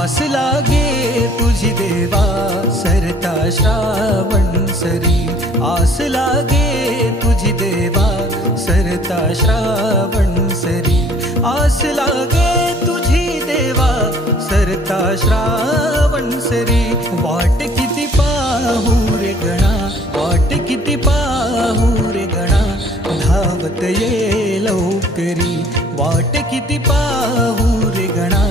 आस लागे तुझी देवा सरता श्रावण सरी, आस लागे तुझी देवा सरता श्रावण सरी, आस लागे तुझी देवा सरता श्रावण सरी। वाट किती पाहू रे गणा, वाट किती पाहू रे गणा, धावत ये लवकरी, वाट किती पाहू रे गणा,